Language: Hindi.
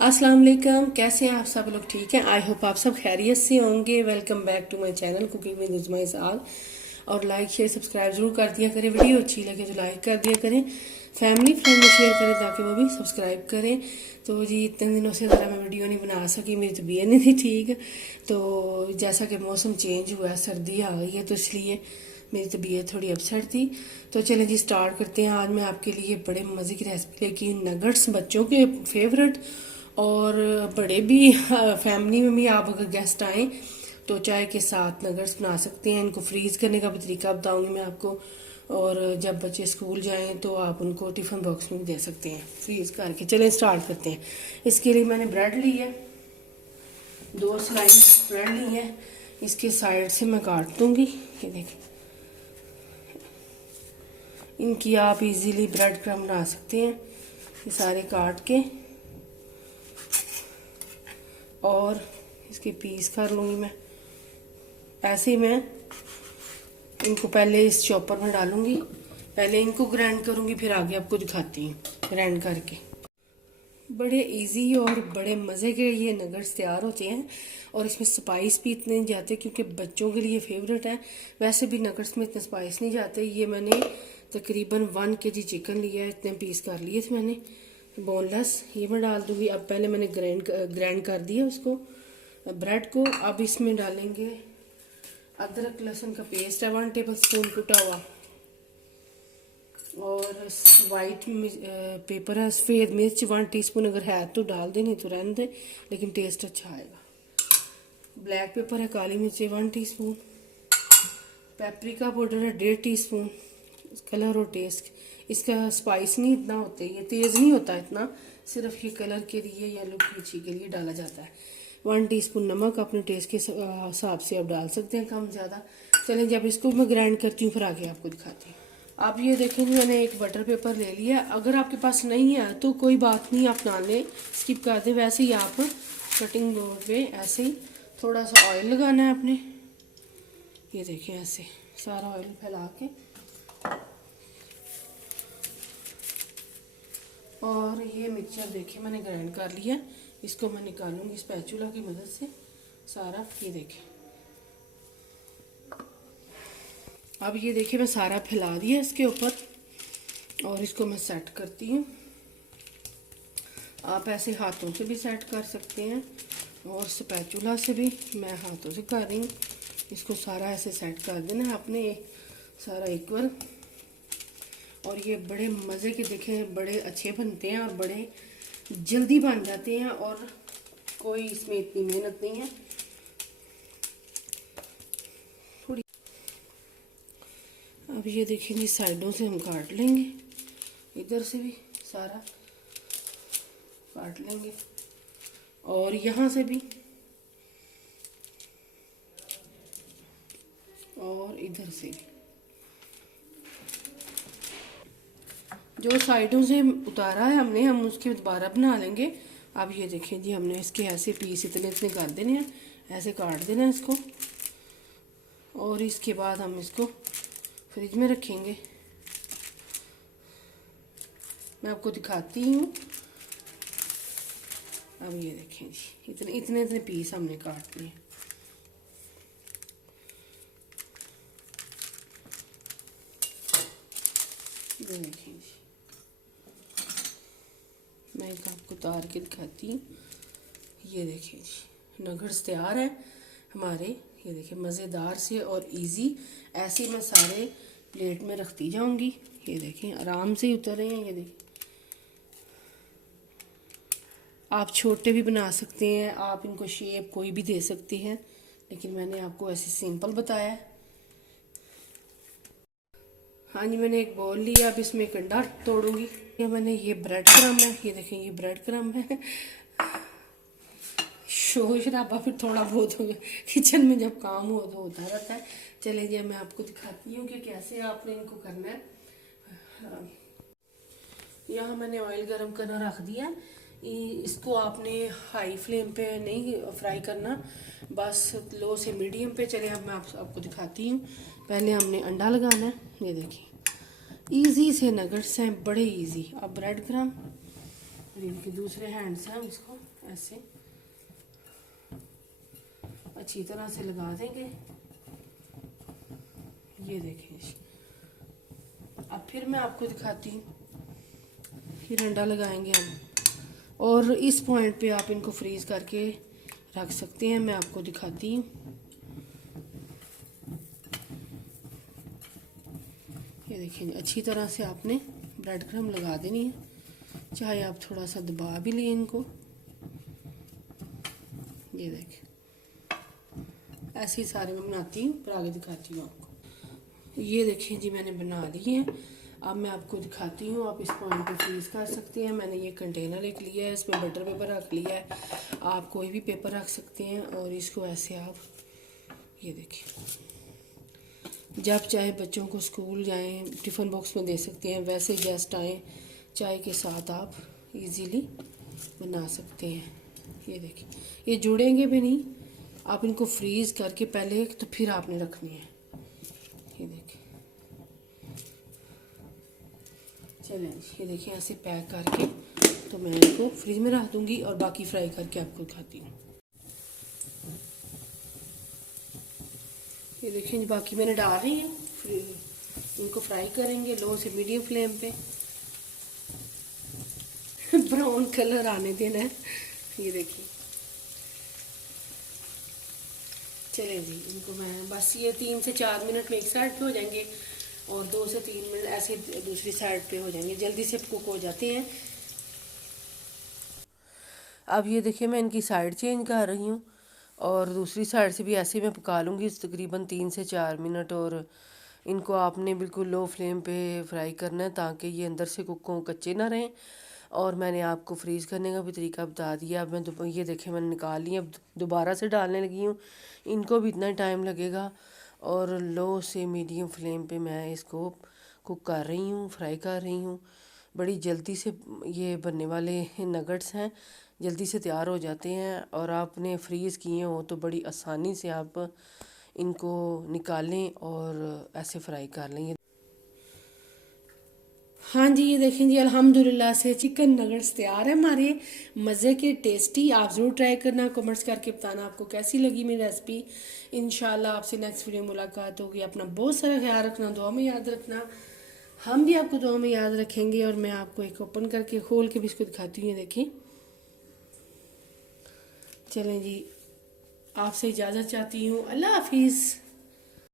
अस्सलाम वालेकुम। कैसे हैं आप सब लोग? ठीक हैं? आई होप आप सब खैरियत से होंगे। Welcome back to my channel cooking with Uzma इसाल। और लाइक शेयर सब्सक्राइब जरूर कर दिया करें। वीडियो अच्छी लगे तो लाइक कर दिया करें, फैमिली फ्रेंड में शेयर करें ताकि वो भी सब्सक्राइब करें। तो जी इतने दिनों से ज़रा मैं वीडियो नहीं बना सकी, मेरी तबीयत नहीं थी ठीक। तो जैसा कि मौसम चेंज हुआ है, सर्दी आ गई है, तो इसलिए मेरी तबीयत थोड़ी अपसेट थी। तो चलें जी स्टार्ट करते हैं। आज मैं आपके लिए बड़े मज़े की रेसिपी लेके, नगट्स बच्चों के फेवरेट और बड़े भी, फैमिली में भी आप अगर गेस्ट आए तो चाय के साथ नगट्स बना सकते हैं। इनको फ्रीज करने का भी तरीका बताऊंगी मैं आपको। और जब बच्चे स्कूल जाएं तो आप उनको टिफ़िन बॉक्स में भी दे सकते हैं फ्रीज करके। चलें स्टार्ट करते हैं। इसके लिए मैंने ब्रेड ली है, 2 स्लाइस ब्रेड ली है। इसके साइड से मैं काट दूंगी। ये देखें, इनकी आप इजीली ब्रेड क्रम्ब बना सकते हैं। ये सारे काट के और इसके पीस कर लूँगी मैं। ऐसे ही मैं इनको पहले इस चॉपर में डालूंगी, पहले इनको ग्राइंड करूँगी, फिर आगे आपको दिखाती हूँ ग्राइंड करके। बड़े इजी और बड़े मज़े के ये नगट्स तैयार होते हैं और इसमें स्पाइस भी इतने नहीं जाते क्योंकि बच्चों के लिए फेवरेट है। वैसे भी नगट्स में इतने स्पाइस नहीं जाते। ये मैंने तकरीबन 1 kg चिकन लिया है, इतने पीस कर लिए थे मैंने बोनलेस। ये मैं डाल दूँगी। अब पहले मैंने ग्राइंड कर दिया उसको, ब्रेड को। अब इसमें डालेंगे अदरक लहसुन का पेस्ट है 1 टेबलस्पून कुटा हुआ, और वाइट पेपर है, सफ़ेद मिर्च 1 टीस्पून, अगर है तो डाल दे, नहीं तो रहने दे, लेकिन टेस्ट अच्छा आएगा। ब्लैक पेपर है, काली मिर्च 1 टीस्पून, पेपरिका पाउडर है 1.5 टीस्पून, कलर और टेस्ट। इसका स्पाइस नहीं इतना होता, ये तेज़ नहीं होता इतना, सिर्फ ये कलर के लिए या लुक अच्छी के लिए डाला जाता है। 1 टीस्पून नमक अपने टेस्ट के हिसाब से आप डाल सकते हैं, कम ज़्यादा। चलें जब इसको मैं ग्राइंड करती हूँ फिर आगे आपको दिखाती हूँ। आप ये देखें, मैंने एक बटर पेपर ले लिया। अगर आपके पास नहीं है तो कोई बात नहीं, आप ना लें, स्किप कर दें। वैसे ही आप कटिंग बोर्ड पे ऐसे ही थोड़ा सा ऑयल लगाना है अपने। ये देखें, ऐसे सारा ऑयल फैला के, और ये मिक्सचर देखिए मैंने ग्राइंड कर लिया। इसको मैं निकालूंगी स्पैचुला की मदद से सारा। ये देखें, अब ये देखिए मैं सारा फैला दिया इसके ऊपर, और इसको मैं सेट करती हूँ। आप ऐसे हाथों से भी सेट कर सकते हैं और स्पैचुला से भी, मैं हाथों से कर रही हूँ। इसको सारा ऐसे सेट कर देना आपने, सारा इक्वल। और ये बड़े मज़े के देखें, बड़े अच्छे बनते हैं और बड़े जल्दी बन जाते हैं, और कोई इसमें इतनी मेहनत नहीं है। थोड़ी अब ये देखिए जी, साइडों से हम काट लेंगे, इधर से भी सारा काट लेंगे और यहाँ से भी, और इधर से भी। जो साइडों से उतारा है हमने, हम उसके दोबारा बना लेंगे। अब ये देखें जी, हमने इसके ऐसे पीस इतने इतने कर देने हैं, ऐसे काट देना है इसको, और इसके बाद हम इसको फ्रिज में रखेंगे। मैं आपको दिखाती हूँ। अब ये देखें जी, इतने इतने इतने पीस हमने काट लिए। ये देखें जी, मैं एक आपको उतार के दिखाती हूँ। ये देखें जी, नगट्स तैयार है हमारे। ये देखें, मज़ेदार से और इजी। ऐसे ही मैं सारे प्लेट में रखती जाऊंगी। ये देखें आराम से उतर रहे हैं। ये देखें, आप छोटे भी बना सकते हैं, आप इनको शेप कोई भी दे सकते हैं, लेकिन मैंने आपको ऐसे सिंपल बताया है। हाँ जी, मैंने एक बॉल लिया, अब इसमें एक अंडा तोड़ूंगी। ये मैंने, ये ब्रेड क्रम्ब है, ये देखें ये ब्रेड क्रम्ब है। शोर शराबा फिर थोड़ा बहुत हो, किचन में जब काम हो तो होता रहता है। चले जी, मैं आपको दिखाती हूँ कि कैसे आपने इनको करना है। यहाँ मैंने ऑयल गरम करना रख दिया। इसको आपने हाई फ्लेम पे नहीं फ्राई करना, बस लो से मीडियम पे। चले अब मैं आपको दिखाती हूँ। पहले हमने अंडा लगाना है। ये देखिए, इजी से नगट्स हैं, बड़े इजी। अब ब्रेड क्रम्ब, इनके दूसरे हैंड से हम इसको ऐसे अच्छी तरह से लगा देंगे। ये देखें, अब फिर मैं आपको दिखाती हूँ। फिर अंडा लगाएंगे हम, और इस पॉइंट पे आप इनको फ्रीज करके रख सकते हैं। मैं आपको दिखाती हूँ। ये देखिए, अच्छी तरह से आपने ब्रेड क्रम्ब लगा देनी है, चाहे आप थोड़ा सा दबा भी लें इनको। ये देखिए, ऐसे ही सारे मैं बनाती हूँ, फिर आगे दिखाती हूँ आपको। ये देखिए जी, मैंने बना ली है। अब मैं आपको दिखाती हूँ, आप इस पॉइंट पे फ्रीज कर सकते हैं। मैंने ये कंटेनर एक लिया है, इसमें बटर पेपर रख लिया है। आप कोई भी पेपर रख सकते हैं, और इसको ऐसे आप, ये देखिए, जब चाहे बच्चों को स्कूल जाएं टिफ़िन बॉक्स में दे सकते हैं, वैसे गेस्ट आएँ चाय के साथ आप इजीली बना सकते हैं। ये देखिए, ये जुड़ेंगे भी नहीं। आप इनको फ्रीज करके पहले तो फिर आपने रखनी है। ये देखिए, चलें, ये देखिए ऐसे पैक करके तो मैं इनको फ्रिज में रख दूंगी, और बाकी फ्राई करके आपको दिखाती हूँ। ये देखिए, बाकी मैंने डाल रही है, इनको फ्राई करेंगे लो से मीडियम फ्लेम पे। ब्राउन कलर आने देना है। ये देखिए, चले जी, इनको मैं बस ये 3 से 4 मिनट में एक साइड पे हो जाएंगे, और 2 से 3 मिनट ऐसे दूसरी साइड पे हो जाएंगे, जल्दी से कुक हो जाते हैं। अब ये देखिए, मैं इनकी साइड चेंज कर रही हूँ, और दूसरी साइड से भी ऐसे मैं पका लूँगी तकरीबन 3 से 4 मिनट। और इनको आपने बिल्कुल लो फ्लेम पे फ्राई करना है, ताकि ये अंदर से कुक हो, कच्चे ना रहें। और मैंने आपको फ्रीज़ करने का भी तरीका बता दिया। अब मैं ये देखें, मैंने निकाल ली, अब दोबारा से डालने लगी हूँ। इनको भी इतना टाइम लगेगा, और लो से मीडियम फ्लेम पे मैं इसको कुक कर रही हूँ, फ्राई कर रही हूँ। बड़ी जल्दी से ये बनने वाले नगट्स हैं, जल्दी से तैयार हो जाते हैं, और आपने फ्रीज़ किए हो तो बड़ी आसानी से आप इनको निकालें और ऐसे फ्राई कर लें। हाँ जी, ये देखें जी, अल्हम्दुलिल्लाह से चिकन नगट्स तैयार है हमारे, मज़े के, टेस्टी। आप ज़रूर ट्राई करना, कमेंट्स करके बताना आपको कैसी लगी मेरी रेसिपी। इंशाल्लाह आपसे नेक्स्ट वीडियो मुलाकात होगी। अपना बहुत सारा ख्याल रखना, दुआ में याद रखना। हम भी आपको दुआ में याद रखेंगे। और मैं आपको एक ओपन करके खोल के भी इसको दिखाती हूँ, देखें। चलें जी, आपसे इजाज़त चाहती हूँ। अल्लाह हाफिज़।